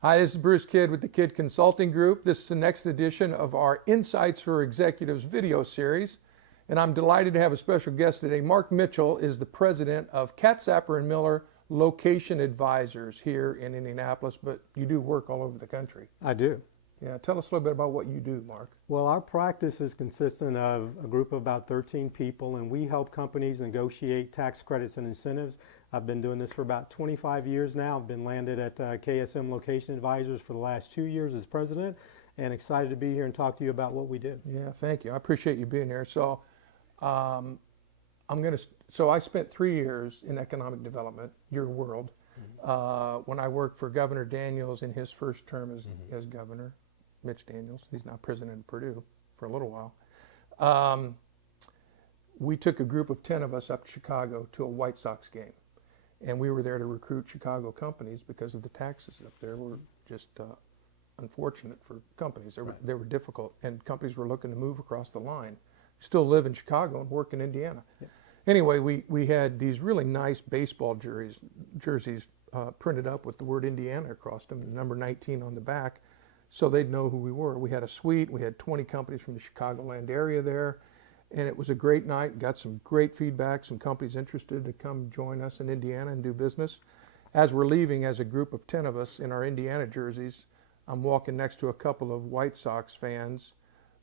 Hi, this is Bruce Kidd with the Kidd Consulting Group. This is the next edition of our Insights for Executives video series, and I'm delighted to have a special guest today. Mark Mitchell is the president of Katz, Sapper, and Miller Location Advisors here in Indianapolis, but you do work all over the country. I do. Yeah, tell us a little bit about what you do, Mark. Well, our practice is consistent of a group of about 13 people, and we help companies negotiate tax credits and incentives. I've been doing this for about 25 years now. I've been landed at KSM Location Advisors for the last 2 years as president, and excited to be here and talk to you about what we do. Yeah, thank you. I appreciate you being here. So, I spent 3 years in economic development, your world, when I worked for Governor Daniels in his first term as governor. Mitch Daniels. He's now president of Purdue for a little while. We took a group of 10 of us up to Chicago to a White Sox game. And we were there to recruit Chicago companies because of the taxes up there were just unfortunate for companies. They were difficult, and companies were looking to move across the line. Still live in Chicago and work in Indiana. Yeah. Anyway, we had these really nice baseball jerseys printed up with the word Indiana across them, the number 19 on the back, so they'd know who we were. We had a suite. We had 20 companies from the Chicagoland area there, and it was a great night. Got some great feedback, some companies interested to come join us in Indiana and do business. As we're leaving, as a group of 10 of us in our Indiana jerseys, I'm walking next to a couple of White Sox fans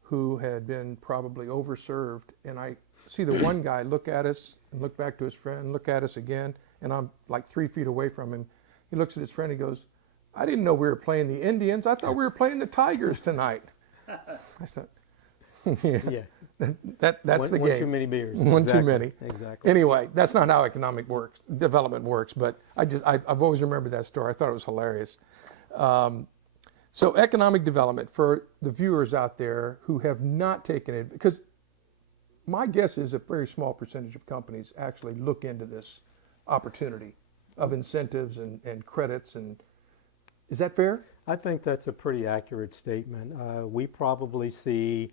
who had been probably overserved, and I see the one guy look at us and look back to his friend and look at us again, and I'm like 3 feet away from him. He looks at his friend and goes, "I didn't know we were playing the Indians. I thought we were playing the Tigers tonight." I said, yeah. That's the game. One too many beers. One too many. Exactly. Anyway, that's not how economic development works, but I've always remembered that story. I thought it was hilarious. So economic development, for the viewers out there who have not taken it, because my guess is a very small percentage of companies actually look into this opportunity of incentives and credits, and is that fair? I think that's a pretty accurate statement. We probably see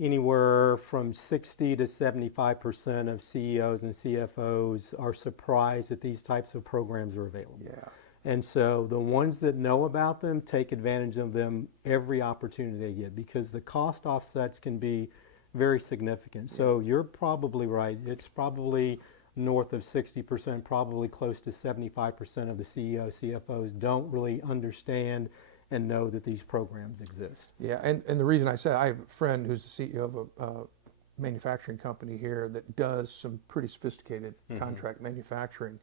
anywhere from 60 to 75% of CEOs and CFOs are surprised that these types of programs are available. Yeah. And so the ones that know about them take advantage of them every opportunity they get, because the cost offsets can be very significant. So you're probably right. It's probably north of 60%, probably close to 75% of the CEOs, CFOs don't really understand and know that these programs exist. Yeah, and the reason I said, I have a friend who's the CEO of a manufacturing company here that does some pretty sophisticated contract manufacturing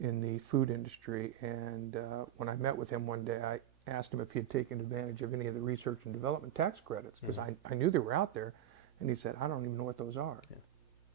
in the food industry, and when I met with him one day, I asked him if he had taken advantage of any of the research and development tax credits, because I knew they were out there, and he said, "I don't even know what those are." Yeah.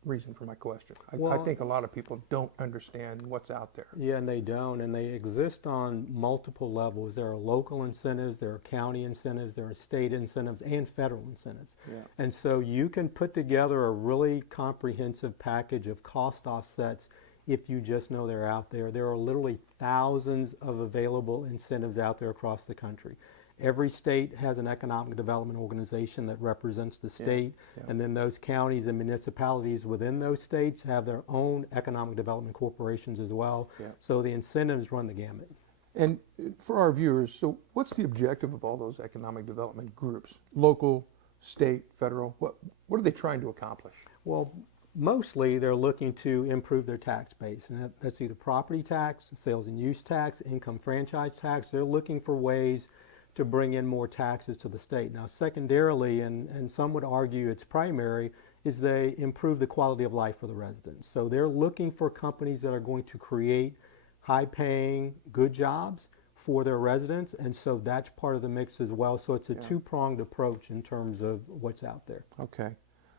Reason for my question. I think a lot of people don't understand what's out there. Yeah, and they don't, and they exist on multiple levels. There are local incentives, there are county incentives, there are state incentives, and federal incentives. Yeah. And so you can put together a really comprehensive package of cost offsets if you just know they're out there. There are literally thousands of available incentives out there across the country. Every state has an economic development organization that represents the state, and then those counties and municipalities within those states have their own economic development corporations as well. Yeah. So the incentives run the gamut. And for our viewers, so what's the objective of all those economic development groups? Local, state, federal? What are they trying to accomplish? Well, mostly they're looking to improve their tax base, and that's either property tax, sales and use tax, income franchise tax. They're looking for ways to bring in more taxes to the state. Now, secondarily, and some would argue it's primary, is they improve the quality of life for the residents. So they're looking for companies that are going to create high-paying, good jobs for their residents, and so that's part of the mix as well. So it's a two-pronged approach in terms of what's out there. Okay.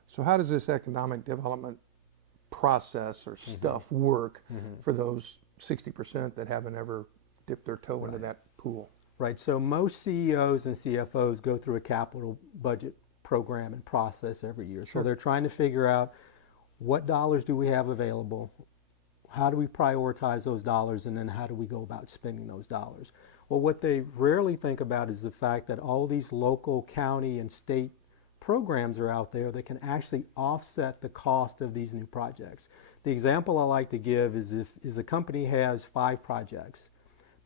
So how does this economic development process or stuff work for those 60% that haven't ever dipped their toe into that pool? Right, so most CEOs and CFOs go through a capital budget program and process every year. So they're trying to figure out what dollars do we have available, how do we prioritize those dollars, and then how do we go about spending those dollars. Well, what they rarely think about is the fact that all these local, county, and state programs are out there that can actually offset the cost of these new projects. The example I like to give is if a company has 5 projects,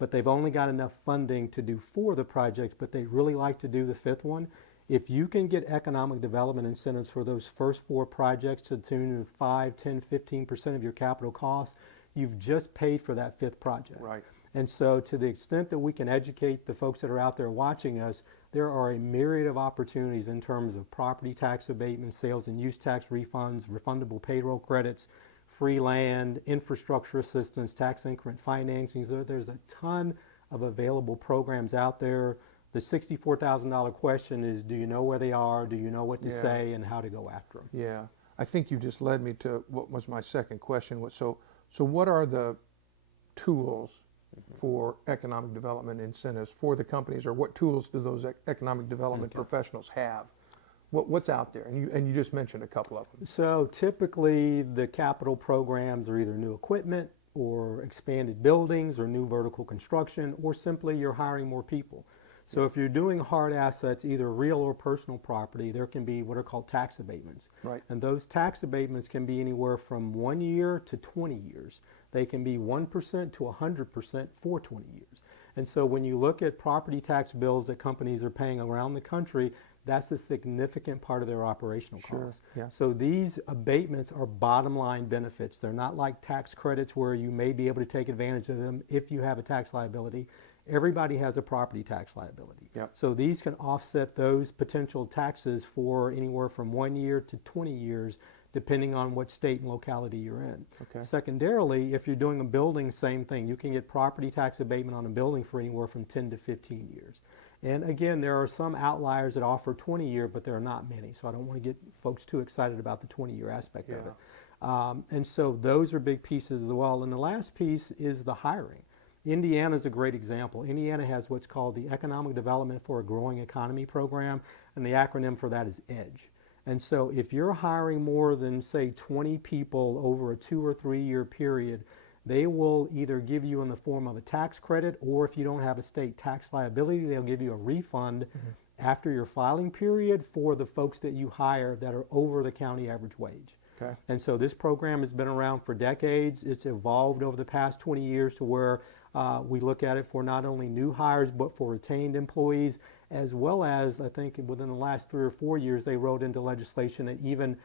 but they've only got enough funding to do 4 of the projects, but they really like to do the 5th one. If you can get economic development incentives for those first 4 projects to the tune of 5, 10, 15% of your capital costs, you've just paid for that 5th project. Right. And so to the extent that we can educate the folks that are out there watching us, there are a myriad of opportunities in terms of property tax abatement, sales and use tax refunds, refundable payroll credits, free land, infrastructure assistance, tax increment financing. So there's a ton of available programs out there. The $64,000 question is, do you know where they are? Do you know what to say and how to go after them? Yeah. I think you just led me to what was my second question. So what are the tools for economic development incentives for the companies, or what tools do those economic development professionals have? What's out there? And you just mentioned a couple of them. So typically the capital programs are either new equipment or expanded buildings or new vertical construction, or simply you're hiring more people. So if you're doing hard assets, either real or personal property, there can be what are called tax abatements. Right. And those tax abatements can be anywhere from 1 year to 20 years. They can be 1% to 100% for 20 years. And so when you look at property tax bills that companies are paying around the country, that's a significant part of their operational costs. Yeah. So these abatements are bottom line benefits. They're not like tax credits where you may be able to take advantage of them if you have a tax liability. Everybody has a property tax liability. Yep. So these can offset those potential taxes for anywhere from 1 year to 20 years, depending on what state and locality you're in. Okay. Secondarily, if you're doing a building, same thing. You can get property tax abatement on a building for anywhere from 10 to 15 years. And again, there are some outliers that offer 20-year, but there are not many. So I don't want to get folks too excited about the 20-year aspect of it. And so those are big pieces as well. And the last piece is the hiring. Indiana is a great example. Indiana has what's called the Economic Development for a Growing Economy program, and the acronym for that is EDGE. And so if you're hiring more than, say, 20 people over a 2 or 3 year period, they will either give you in the form of a tax credit, or if you don't have a state tax liability, they'll give you a refund after your filing period for the folks that you hire that are over the county average wage. Okay. And so this program has been around for decades. It's evolved over the past 20 years to where we look at it for not only new hires, but for retained employees, as well as, I think within the last 3 or 4 years, they wrote into legislation that even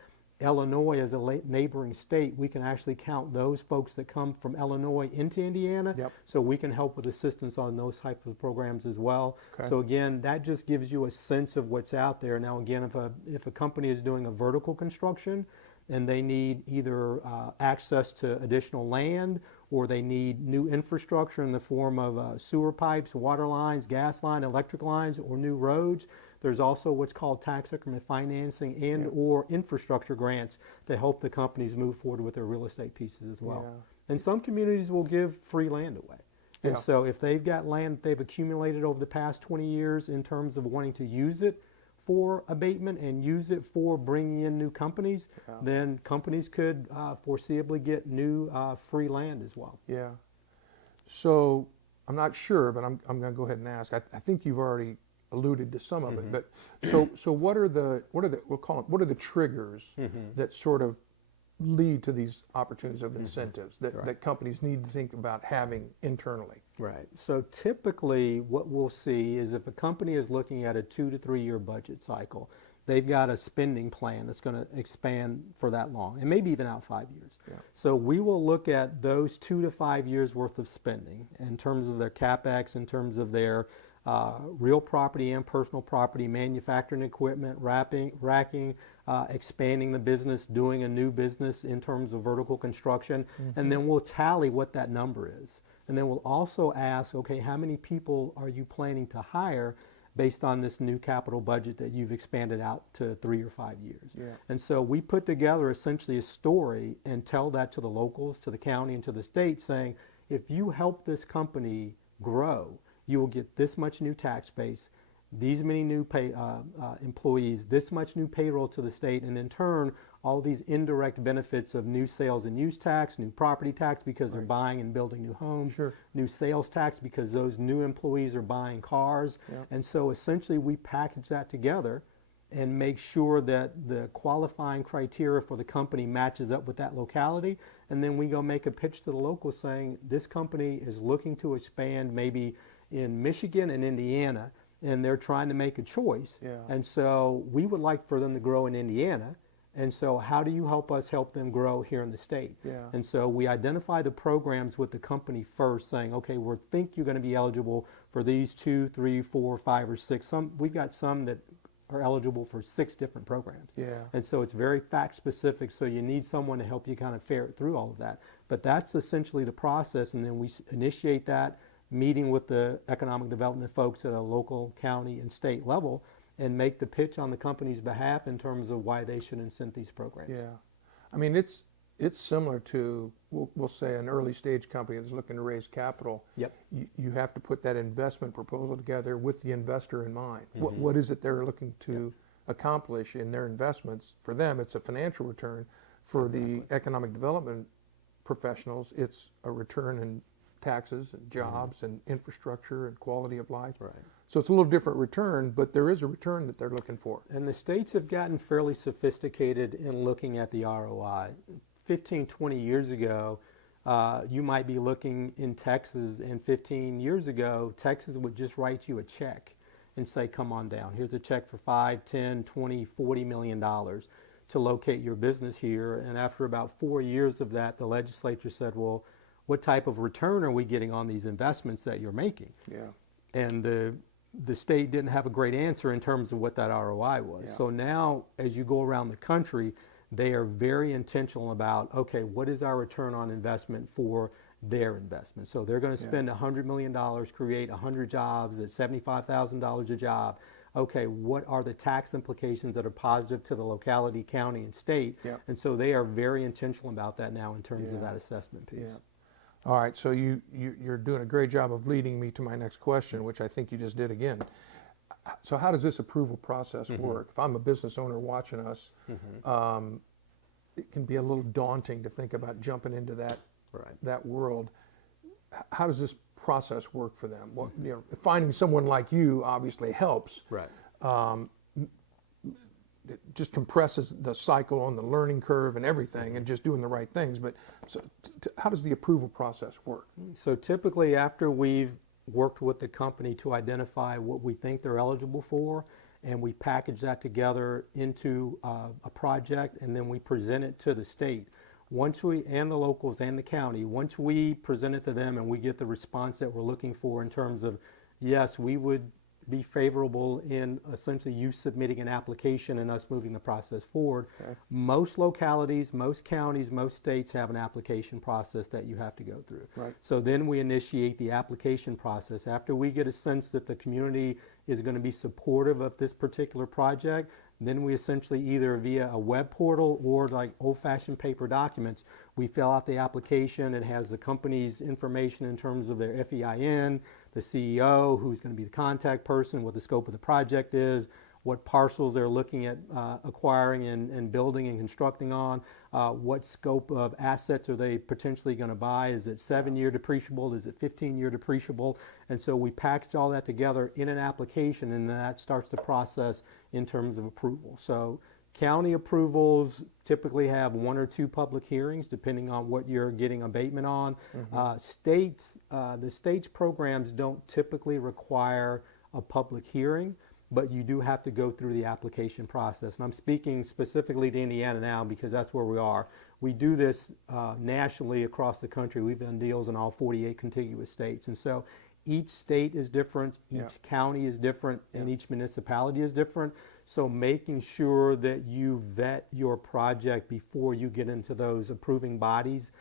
Illinois as a neighboring state, we can actually count those folks that come from Illinois into Indiana. Yep. So we can help with assistance on those types of programs as well. Okay. So again, that just gives you a sense of what's out there. Now again, if a company is doing a vertical construction and they need either access to additional land, or they need new infrastructure in the form of sewer pipes, water lines, gas line, electric lines, or new roads, there's also what's called tax increment financing and or infrastructure grants to help the companies move forward with their real estate pieces as well. And some communities will give free land away. And so if they've got land they've accumulated over the past 20 years in terms of wanting to use it for abatement and use it for bringing in new companies, then companies could foreseeably get new free land as well. Yeah. So I'm not sure, but I'm going to go ahead and ask. I think you've already alluded to some of it, but so what are the triggers that sort of lead to these opportunities of incentives that companies need to think about having internally? Right. So typically what we'll see is if a company is looking at a 2 to 3 year budget cycle, they've got a spending plan that's going to expand for that long, and maybe even out 5 years. So we will look at those 2 to 5 years worth of spending in terms of their CapEx, in terms of their real property and personal property, manufacturing equipment, racking, expanding the business, doing a new business in terms of vertical construction, and then we'll tally what that number is. And then we'll also ask, okay, how many people are you planning to hire based on this new capital budget that you've expanded out to 3 or 5 years? And so we put together essentially a story and tell that to the locals, to the county, and to the state, saying, if you help this company grow, you will get this much new tax base, these many new employees, this much new payroll to the state, and in turn, all these indirect benefits of new sales and use tax, new property tax because they're buying and building new homes, new sales tax because those new employees are buying cars. And so essentially we package that together and make sure that the qualifying criteria for the company matches up with that locality. And then we go make a pitch to the locals saying, this company is looking to expand maybe in Michigan and Indiana, and they're trying to make a choice. Yeah. And so we would like for them to grow in Indiana. And so how do you help us help them grow here in the state? Yeah. And so we identify the programs with the company first, saying, okay, we think you're going to be eligible for these 2, 3, 4, 5, or 6. We've got some that are eligible for 6 different programs. Yeah. And so it's very fact specific, so you need someone to help you kind of ferret through all of that. But that's essentially the process, and then we initiate that meeting with the economic development folks at a local, county, and state level, and make the pitch on the company's behalf in terms of why they should incent these programs. Yeah. I mean, it's similar to, we'll say, an early stage company that's looking to raise capital. Yep. You have to put that investment proposal together with the investor in mind. What is it they're looking to accomplish in their investments? For them, it's a financial return. For the economic development professionals, it's a return in taxes and jobs and infrastructure and quality of life. Right. So it's a little different return, but there is a return that they're looking for. And the states have gotten fairly sophisticated in looking at the ROI. 15, 20 years ago, you might be looking in Texas, and 15 years ago, Texas would just write you a check and say, come on down. Here's a check for 5, 10, 20, 40 million dollars to locate your business here. And after about 4 years of that, the legislature said, well, what type of return are we getting on these investments that you're making? Yeah. And the state didn't have a great answer in terms of what that ROI was. Yeah. So now, as you go around the country, they are very intentional about, okay, what is our return on investment for their investment? So they're going to spend $100 million, create 100 jobs at $75,000 a job. Okay, what are the tax implications that are positive to the locality, county, and state? Yeah. And so they are very intentional about that now in terms of that assessment piece. Yeah. All right, so you're doing a great job of leading me to my next question, which I think you just did again. So how does this approval process work? If I'm a business owner watching us, it can be a little daunting to think about jumping into that world. How does this process work for them? Well, finding someone like you obviously helps. Right. It just compresses the cycle on the learning curve and everything, and just doing the right things. But so how does the approval process work? So typically after we've worked with the company to identify what we think they're eligible for, and we package that together into a project, and then we present it to the state. And the locals and the county, once we present it to them and we get the response that we're looking for in terms of, yes, we would be favorable in essentially you submitting an application and us moving the process forward. Okay. Most localities, most counties, most states have an application process that you have to go through. Right. So then we initiate the application process. After we get a sense that the community is going to be supportive of this particular project, then we essentially either via a web portal or like old-fashioned paper documents, we fill out the application. It has the company's information in terms of their FEIN, the CEO, who's going to be the contact person, what the scope of the project is, what parcels they're looking at acquiring and building and constructing on, what scope of assets are they potentially going to buy. Is it 7-year depreciable? Is it 15-year depreciable? And so we package all that together in an application, and then that starts the process in terms of approval. So county approvals typically have 1 or 2 public hearings, depending on what you're getting abatement on. The state's programs don't typically require a public hearing, but you do have to go through the application process. And I'm speaking specifically to Indiana now because that's where we are. We do this nationally across the country. We've done deals in all 48 contiguous states. And so each state is different, each county is different, and each municipality is different. So making sure that you vet your project before you get into those approving bodies,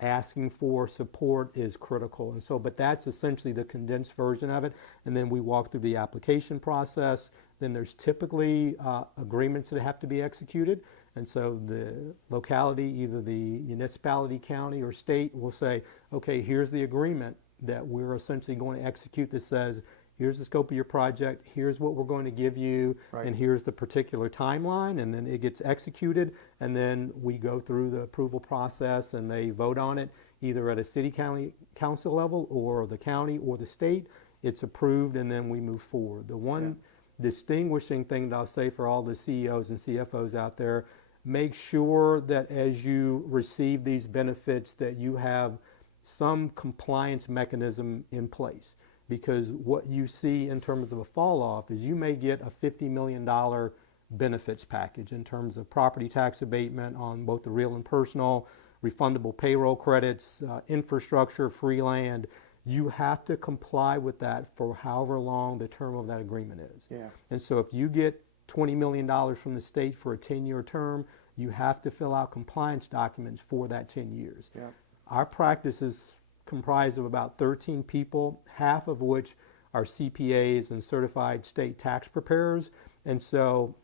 asking for support is critical. And so, but that's essentially the condensed version of it. And then we walk through the application process. Then there's typically agreements that have to be executed. And so the locality, either the municipality, county, or state will say, okay, here's the agreement that we're essentially going to execute that says, here's the scope of your project, here's what we're going to give you, and here's the particular timeline, and then it gets executed, and then we go through the approval process and they vote on it either at a city county council level or the county or the state. It's approved, and then we move forward. The one distinguishing thing that I'll say for all the CEOs and CFOs out there, make sure that as you receive these benefits that you have some compliance mechanism in place. Because what you see in terms of a fall off is you may get a $50 million benefits package in terms of property tax abatement on both the real and personal, refundable payroll credits, infrastructure, free land. You have to comply with that for however long the term of that agreement is. Yeah. And so if you get $20 million from the state for a 10-year term, you have to fill out compliance documents for that 10 years. Yeah. Our practice is comprised of about 13 people, half of which are CPAs and certified state tax preparers. And so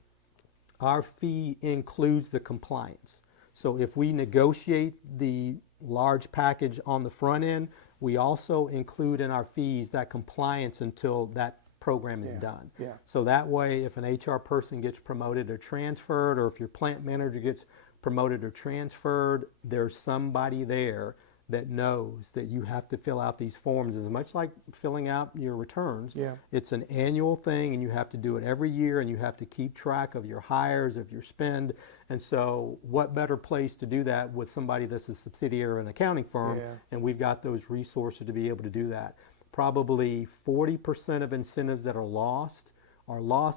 our fee includes the compliance. So if we negotiate the large package on the front end, we also include in our fees that compliance until that program is done. Yeah. So that way, if an HR person gets promoted or transferred, or if your plant manager gets promoted or transferred, there's somebody there that knows that you have to fill out these forms. As much like filling out your returns. Yeah. It's an annual thing, and you have to do it every year, and you have to keep track of your hires, of your spend. And so what better place to do that with somebody that's a subsidiary of an accounting firm, Yeah. and we've got those resources to be able to do that. Probably 40% of incentives that are lost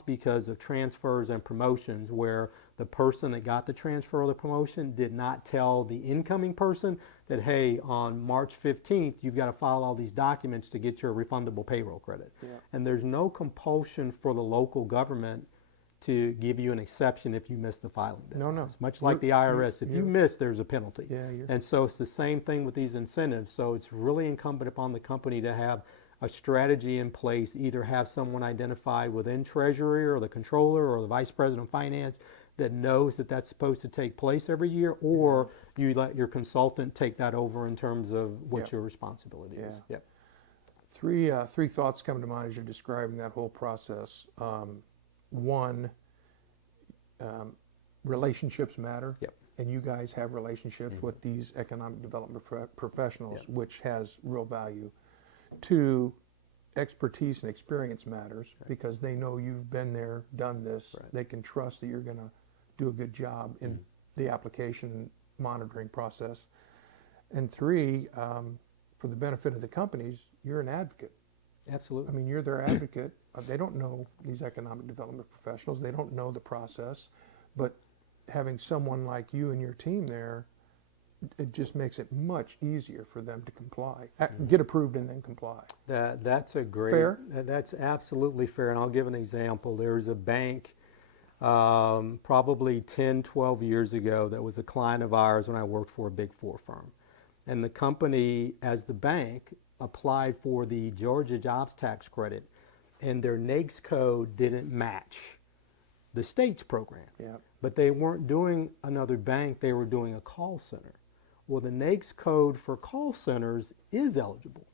because of transfers and promotions, where the person that got the transfer or the promotion did not tell the incoming person that, hey, on March 15th, you've got to file all these documents to get your refundable payroll credit. Yeah. And there's no compulsion for the local government to give you an exception if you miss the filing deadline. No. It's much like the IRS. If you miss, there's a penalty. Yeah, and so it's the same thing with these incentives. So it's really incumbent upon the company to have a strategy in place, either have someone identified within Treasury or the controller or the vice president of finance that knows that that's supposed to take place every year, or you let your consultant take that over in terms of what your responsibility is. Yep. Three thoughts come to mind as you're describing that whole process. One, relationships matter. Yep. And you guys have relationships with these economic development professionals, which has real value. Two, expertise and experience matters because they know you've been there, done this. They can trust that you're going to do a good job in the application and monitoring process. And three, for the benefit of the companies, you're an advocate. Absolutely. I mean, you're their advocate. They don't know these economic development professionals. They don't know the process. But having someone like you and your team there, it just makes it much easier for them to comply, get approved and then comply. That's a great, fair? That's absolutely fair. And I'll give an example. There's a bank probably 10, 12 years ago that was a client of ours when I worked for a Big Four firm. And the company, as the bank, applied for the Georgia Jobs Tax Credit, and their NAICS code didn't match the state's program. Yeah. But they weren't doing another bank, they were doing a call center. Well, the NAICS code for call centers is eligible.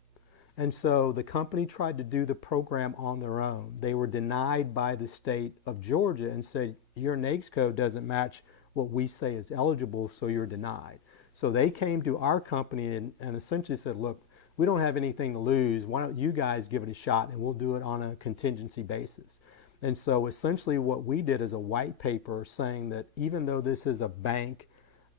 And so the company tried to do the program on their own. They were denied by the state of Georgia and said, your NAICS code doesn't match what we say is eligible, so you're denied. So they came to our company and essentially said, look, we don't have anything to lose. Why don't you guys give it a shot, and we'll do it on a contingency basis. And so essentially what we did is a white paper saying that even though this is a bank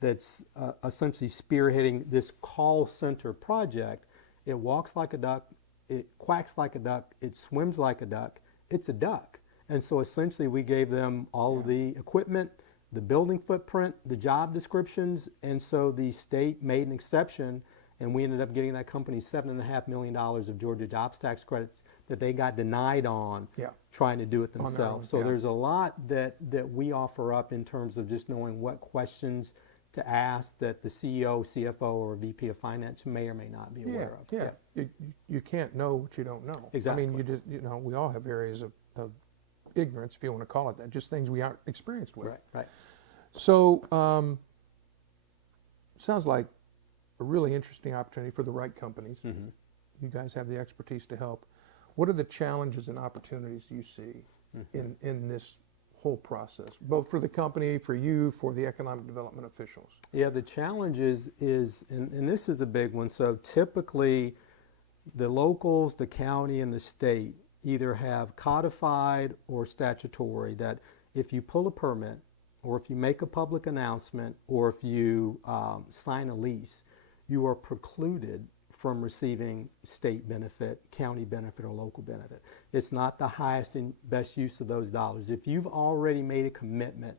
that's essentially spearheading this call center project, it walks like a duck, it quacks like a duck, it swims like a duck, it's a duck. And so essentially we gave them all of the equipment, the building footprint, the job descriptions, and so the state made an exception, and we ended up getting that company $7.5 million of Georgia jobs tax credits that they got denied on trying to do it themselves. So there's a lot that we offer up in terms of just knowing what questions to ask that the CEO, CFO, or VP of Finance may or may not be aware of. Yeah. You can't know what you don't know. Exactly. I mean, we all have areas of ignorance, if you want to call it that, just things we aren't experienced with. Right. So, sounds like a really interesting opportunity for the right companies. Mm-hmm. You guys have the expertise to help. What are the challenges and opportunities you see in this whole process, both for the company, for you, for the economic development officials? Yeah, the challenge is and this is a big one. So typically the locals, the county, and the state either have codified or statutory that if you pull a permit, or if you make a public announcement, or if you sign a lease, you are precluded from receiving state benefit, county benefit, or local benefit. It's not the highest and best use of those dollars. If you've already made a commitment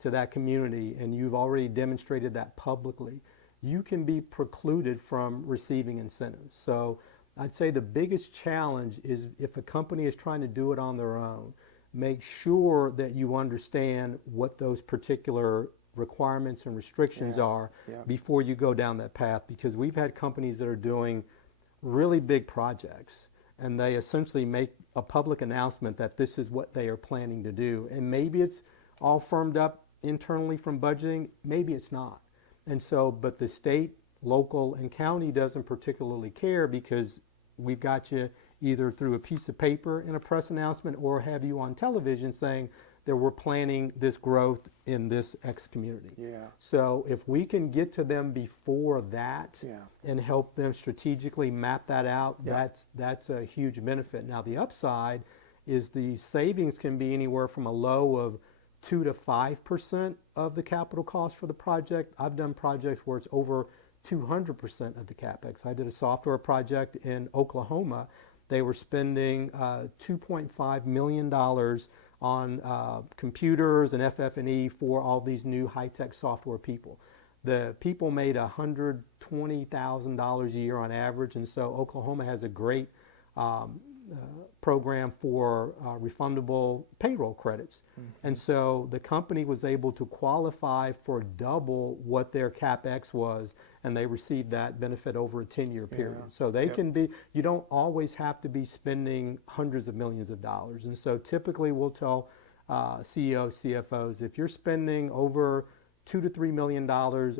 to that community and you've already demonstrated that publicly, you can be precluded from receiving incentives. So I'd say the biggest challenge is if a company is trying to do it on their own, make sure that you understand what those particular requirements and restrictions are before you go down that path, because we've had companies that are doing really big projects and they essentially make a public announcement that this is what they are planning to do, and maybe it's all firmed up internally from budgeting, maybe it's not. And so, but the state, local, and county doesn't particularly care, because we've got you either through a piece of paper in a press announcement or have you on television saying that we're planning this growth in this X community. So if we can get to them before that and help them strategically map that out, that's a huge benefit. Now the upside is the savings can be anywhere from a low of 2 to 5% of the capital cost for the project. I've done projects where it's over 200% of the CapEx. I did a software project in Oklahoma. They were spending $2.5 million on computers and FF&E for all these new high-tech software people. The people made $120,000 a year on average, and so Oklahoma has a great program for refundable payroll credits. And so the company was able to qualify for double what their CapEx was, and they received that benefit over a 10-year period. So they can be, you don't always have to be spending hundreds of millions of dollars. And so typically we'll tell CEOs, CFOs, if you're spending over $2 to $3 million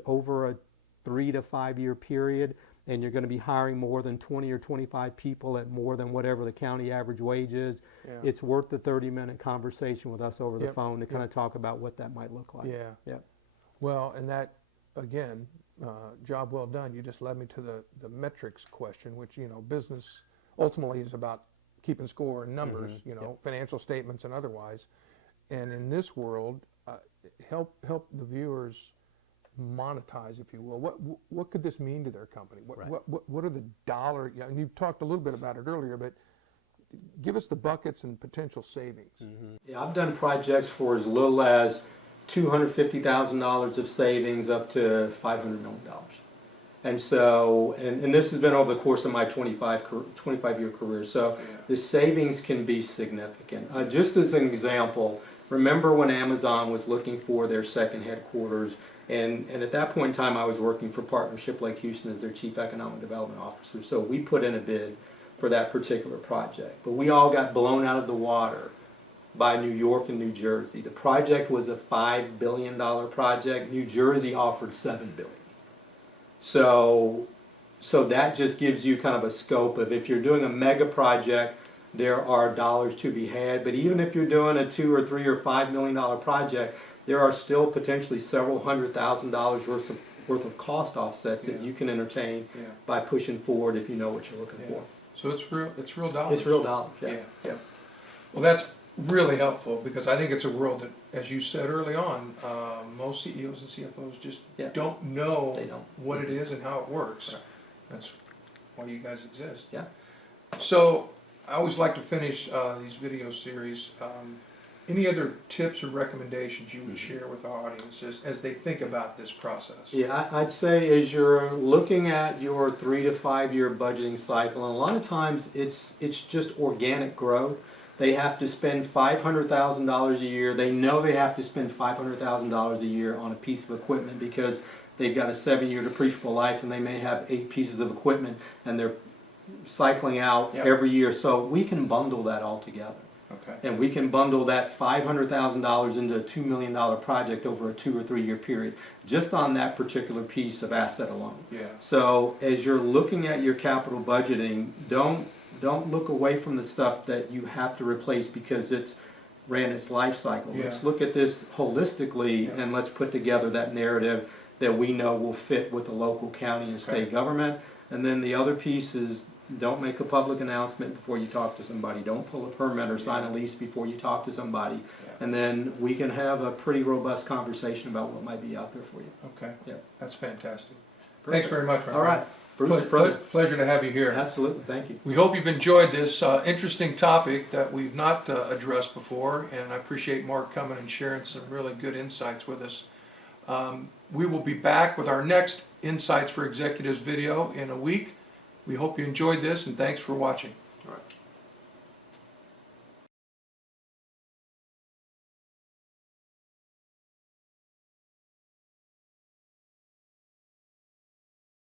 over a 3 to 5 year period, and you're going to be hiring more than 20 or 25 people at more than whatever the county average wage is, it's worth the 30-minute conversation with us over the phone to kind of talk about what that might look like. Well, and that, again, job well done. You just led me to the metrics question, which, you know, business ultimately is about keeping score and numbers, you know, financial statements and otherwise. And in this world, help the viewers monetize, if you will. What could this mean to their company? What are the dollar? And you've talked a little bit about it earlier, but give us the buckets and potential savings. Yeah, I've done projects for as little as $250,000 of savings up to $500 million. And so, and this has been over the course of my 25-year career. So the savings can be significant. Just as an example, remember when Amazon was looking for their second headquarters, and at that point in time I was working for Partnership Lake Houston as their Chief Economic Development Officer. So we put in a bid for that particular project. But we all got blown out of the water by New York and New Jersey. The project was a $5 billion project. New Jersey offered $7 billion. So that just gives you kind of a scope of, if you're doing a mega project, there are dollars to be had. But even if you're doing a $2 or $3 or $5 million project, there are still potentially several $100,000 worth of cost offsets that you can entertain by pushing forward if you know what you're looking for. So it's real dollars. It's real dollars. Well, that's really helpful, because I think it's a world that, as you said early on, most CEOs and CFOs just don't know what it is and how it works. That's why you guys exist. So I always like to finish these video series. Any other tips or recommendations you would share with our audiences as they think about this process? Yeah, I'd say as you're looking at your 3 to 5 year budgeting cycle, and a lot of times it's just organic growth. They have to spend $500,000 a year. They know they have to spend $500,000 a year on a piece of equipment because they've got a 7-year depreciable life, and they may have 8 pieces of equipment, and they're cycling out every year. So we can bundle that all together. And we can bundle that $500,000 into a $2 million project over a 2 or 3 year period, just on that particular piece of asset alone. So as you're looking at your capital budgeting, don't look away from the stuff that you have to replace because it's ran its life cycle. Let's look at this holistically, and let's put together that narrative that we know will fit with the local, county, and state government. And then the other piece is Don't make a public announcement before you talk to somebody. Don't pull a permit or sign a lease before you talk to somebody. And then we can have a pretty robust conversation about what might be out there for you. Okay. Yeah. That's fantastic. Perfect. Thanks very much, my All friend. right. Bruce, Pleasure to have you here. absolutely. Thank you. We hope you've enjoyed this interesting topic that we've not addressed before, and I appreciate Mark coming and sharing some really good insights with us. We will be back with our next Insights for Executives video in a week. We hope you enjoyed this, and thanks for watching. All right.